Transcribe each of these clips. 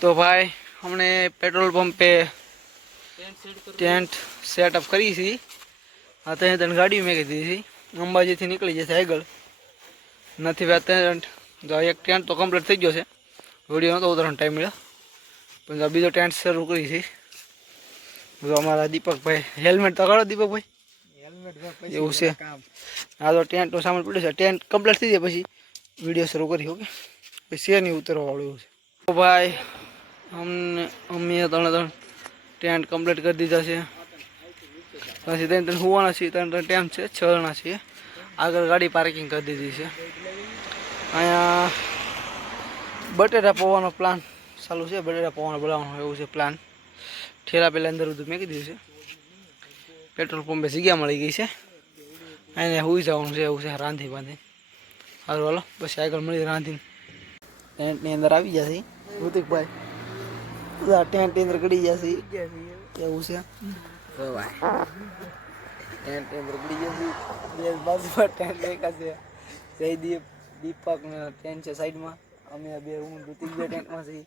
तो भाई हमने पेट्रोल पंप पे टेंट सेटअप करी थी। आते हैं गाड़ी में दी थी अंबाजी थी निकली जैसे આગળ નથી ટેન્ટ જો એક ટેન્ટ તો કમ્પ્લીટ થઈ ગયો છે વિડીયો નતો ઉતારવાનો ટાઈમ મળ્યો પણ આ બીજો ટેન્ટ શરૂ કરી છે જો અમારા દીપકભાઈ હેલ્મેટ તો કાઢો દીપકભાઈ એવું છે આ તો ટેન્ટનો સામાન પડ્યો છે ટેન્ટ કમ્પ્લીટ થઈ જાય પછી વિડીયો શરૂ કરી ઓકે પછી છે નહીં ઉતરવા વાળું એવું છે તો ભાઈ અમે ત્રણ ટેન્ટ કમ્પ્લીટ કરી દીધા છે પછી ત્રણ હોવાના છીએ ત્રણ ટેન્ટ છે 6 જણા છીએ આગળ ગાડી પાર્કિંગ કરી દીધી છે અહીંયા બટેટા પૌવાનો પ્લાન ચાલુ છે બટેટા પૌવાનો બોલાવવાનો એવું છે પ્લાન ઠેલા પહેલાં અંદર બધું મેકી દીધું છે પેટ્રોલ પંપે જગ્યા મળી ગઈ છે એને સુઈ જવાનું છે એવું છે રાંધી બાંધી સારું હાલો પછી આગળ મળી રાંધીને ટેન્ટની અંદર આવી જશે ઋતિકભાઈ ટેન્ટની અંદર ગળી જશે એવું છે ટેન્ટની અંદર ગળી જશે બે બાજુમાં ટેન્ટ દેખાશે જયદીપ દીપક ને ટેન્ટ છે સાઈડમાં અમે બે હું ઋતિકભાઈ ટેન્ટમાં છીએ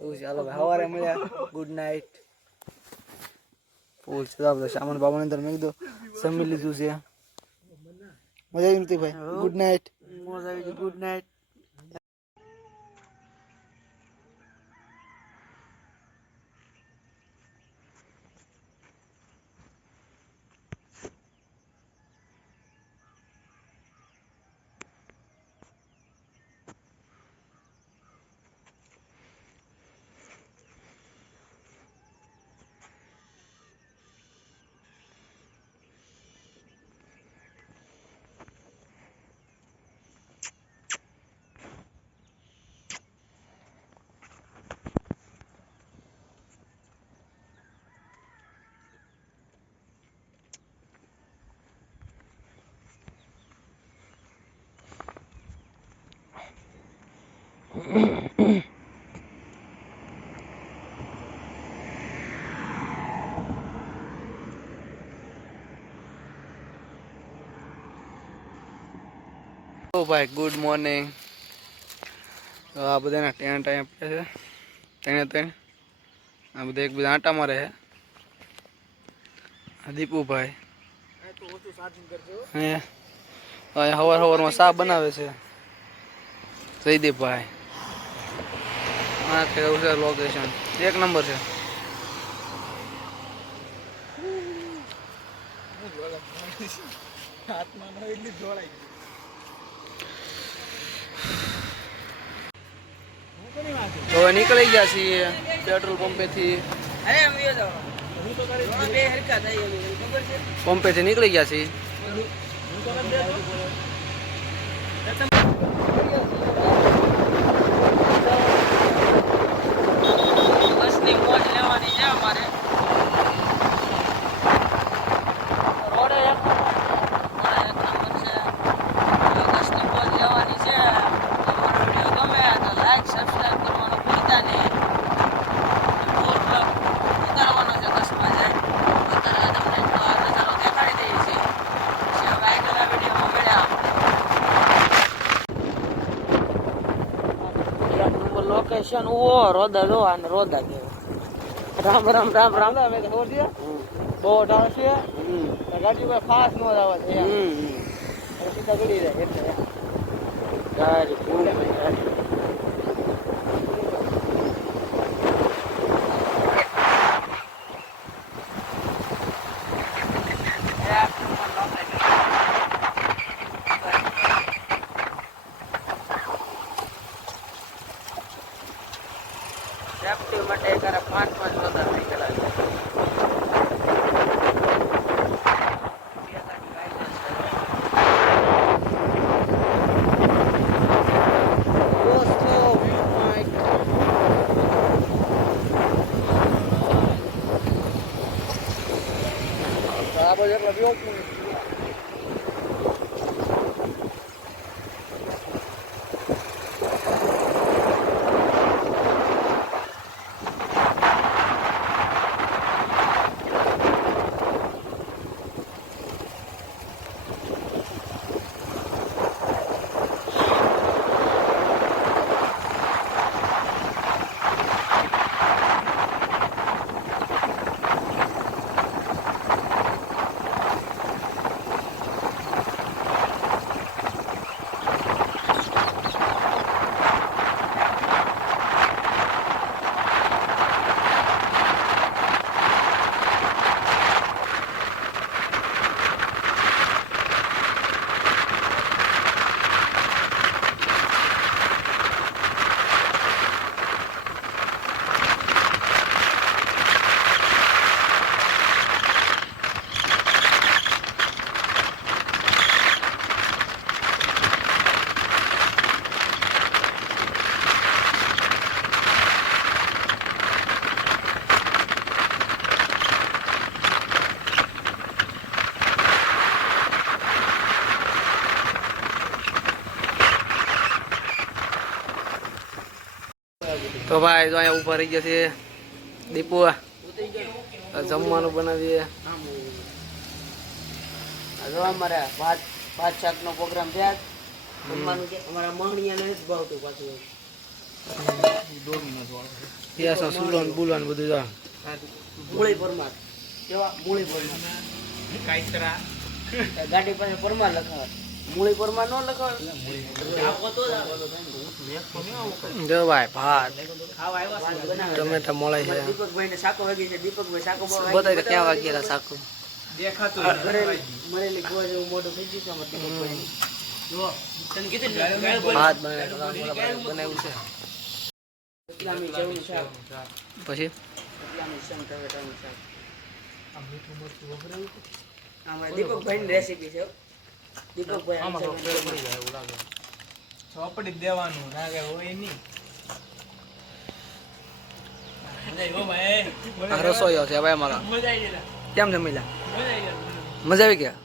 એવું છે હાલો ભાઈ સવારે મળ્યા ગુડ નાઇટ ફૂલ છે આપણે સામાન બાબા અંદર મેં કીધું જમી લીધું છે મજા આવી નથી ભાઈ ગુડ નાઇટ મજા આવી ગુડ નાઇટ ઓ ભાઈ ગુડ મોર્નિંગ આ બધાના ટેન્ટ અહીંયા પડે છે ત્રણે આ બધા એક બધા આંટા મારે છે દીપુભાઈ અહીંયા સવારમાં ચા બનાવે છે જયદીપભાઈ હા કેવું છે લોકેશન એક નંબર છે તો નીકળી ગયા છીએ પેટ્રોલ પંપેથી પંપેથી નીકળી ગયા છીએ બસની મોજ લેવાની છે અમારે રોડે એક નંબર છે બસની મોજ લેવાની છે વિડીયો ગમે તો લાઈક સબસ્ક્રાઈબ કરવાનું ભૂલતા નહીં ફૂલ બ્લોગ ઉતારવાનો છે બસમાં જાય અત્યારે તમને નજારો દેખાડી દઈએ છીએ પછી હવે આગળના વિડીયોમાં મળ્યા લોકેશન ઓ રોદા જો અને રોદા કહેવાય રામ રામ રામ રામ અમે તો ખબર છે બહુ ઢાળ છે ગાડી કોઈ ફાસ્ટ ન આવે છે સીધા ગળી જાય એટલે ગાડી સેફ્ટી માટે કરે 5 વધારે નહીં ચલાવી બરાબર એટલે વ્યૂ તો ભાઈ તો અહીંયા ઊભા રહી ગયા છે દીપુ જમવાનું બનાવીએ. જો અમારે ભાત શાકનો પ્રોગ્રામ થયા જમવાનું છે. અમારા મહણિયાને જ ભાવતું પાછું સુલન બુલન બધું જા મૂળી પરમાર કેવા મૂળી પરમાર કાઈતરા ગાડી પાસે પરમાર લખાવે મૂળી પરમાર નો લખાવે જો ભાઈ ભાત ખાવા આવ્યા છે ટમેટા મળે છે. દીપકભાઈ ને શાકો વાગી છે. દીપકભાઈ શાકો બતાવી ક્યાં વાગેલા શાકુ દેખાતું મરેલી ગોવા જેવું મોઢું થઈ ગયું છે અમારે દીપકભાઈ. જો તને કીધું ને ભાત બનાવ્યું છે. ઇસ્લામી જેવું શાક પછી ઇસ્લામી સમ ટમેટાનું શાક અમારે દીપકભાઈની રેસીપી છે. દીપકભાઈ આમાં તો ફેર પડી જાય એવું લાગે. ચોપડી જ દેવાનું ના કે હોય નહીં. આ રસોઈયો છે ભાઈ અમારા. મજા આવી ગયેલા કેમ છે મિલા? મજા આવી ગયા મજા આવી ગયા?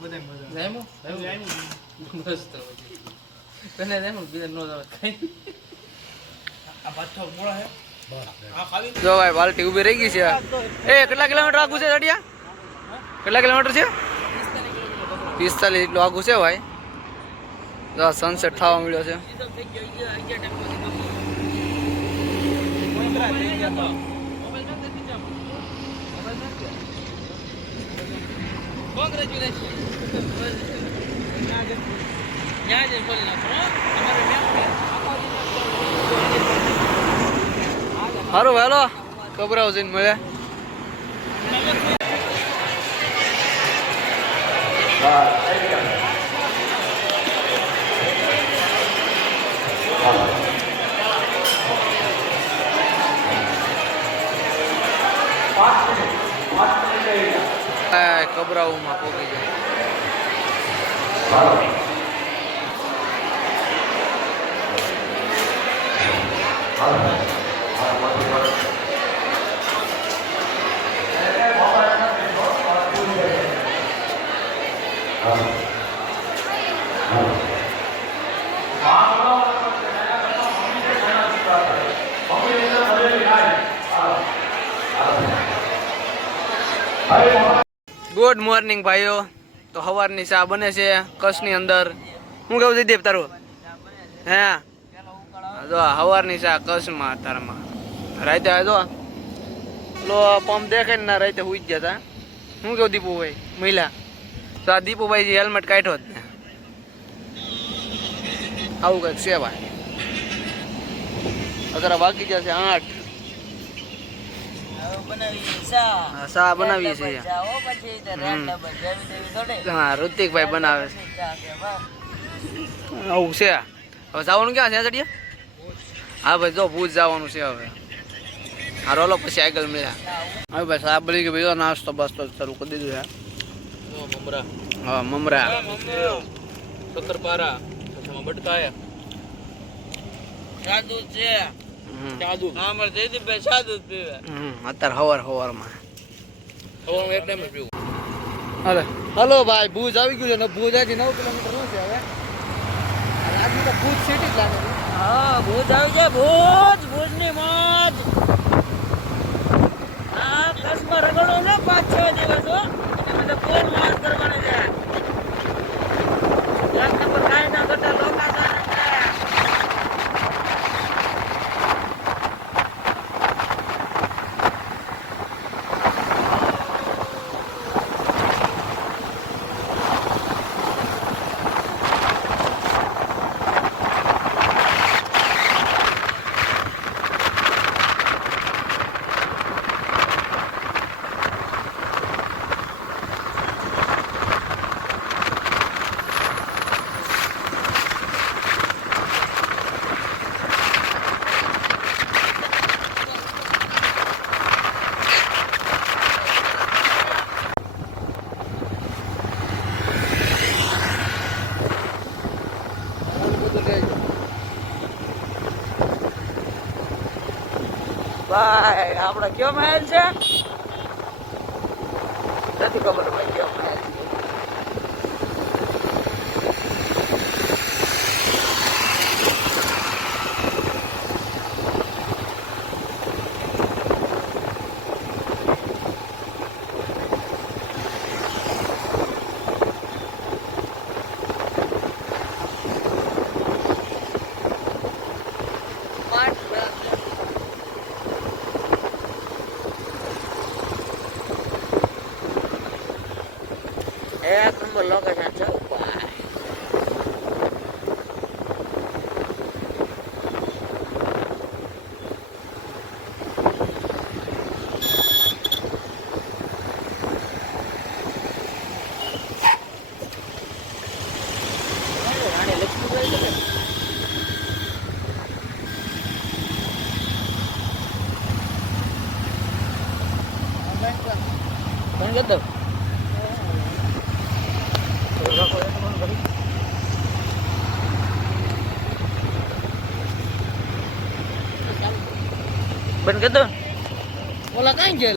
બધા મજા જાયમો? મસ્ત તને જાયમો બીજા નો જાવ આ પાછો મોળા હે આ ખાલી જો ભાઈ બાલટી ઊભી રહી ગઈ છે. એ કેટલા કિલોમીટર આગું છે ચડિયા? કેટલા કિલોમીટર છે? 45 એટલું આગું છે ભાઈ. જો સનસેટ થવા મળ્યો છે. સારું વહેલો કબરાવ જઈને મળે. કબરાઓમાં પોગી જાય. ગુડ મોર્નિંગ ભાઈઓ. તો સવારની ચા બને છે કચ્છની અંદર. હું કહું દીદીપ તારું હે? જો સવારની ચા કચ્છમાં અત્યારમાં રાતે જો લો પંપ દેખાય ને રાતે હુઈ જ ગયા હતા. શું કહું દીપુભાઈ મહિલા? તો આ દીપુભાઈ હેલ્મેટ કાઢ્યો જ ને આવું કંઈક છે ભાઈ. અત્યારે બાકી જશે 8. ચા બનાવીએ છીએ. હા ઋતિકભાઈ બનાવે છે. આવું છે. હવે જવાનું ક્યાં છે ચડિયા? હા ભાઈ જો ભૂજ જવાનું છે હવે. હા રોલો પછી આગળ મળ્યા. હવે ભાઈ સાહેબ બની કે ભાઈ નાસ્તો બાસ્તો શરૂ કરી દીધું છે. મમરા હા મમરા શક્કરપારા બટકાયા સાદુ છે સાદુ અમારે જયદીપભાઈ સાદુ જ પીવે. અત્યારે હવારમાં હવે એક ટાઈમ પીવું. હલો ભાઈ ભુજ આવી ગયું છે ને ભુજ આથી 9 કિલોમીટર નું છે હવે. આજની તો ભુજ સિટી જ લાગે છે. હા ભુજ આવી જાય ભુજ ભુજની મોજ. આ કચ્છમાં રગડો ને 5-6 દિવસ હો એટલે મને ફૂલ મોજ કરવાની છે. એક નંબર કાંઈ ના ઘટે લોકાચાર. ભાઈ આપણે કયો મહેલ છે નથી ખબર ભાઈ કયો મહેલ છે. બંધ કરી દો. બંધ કરી દો. ઓલા કઈ ગયા?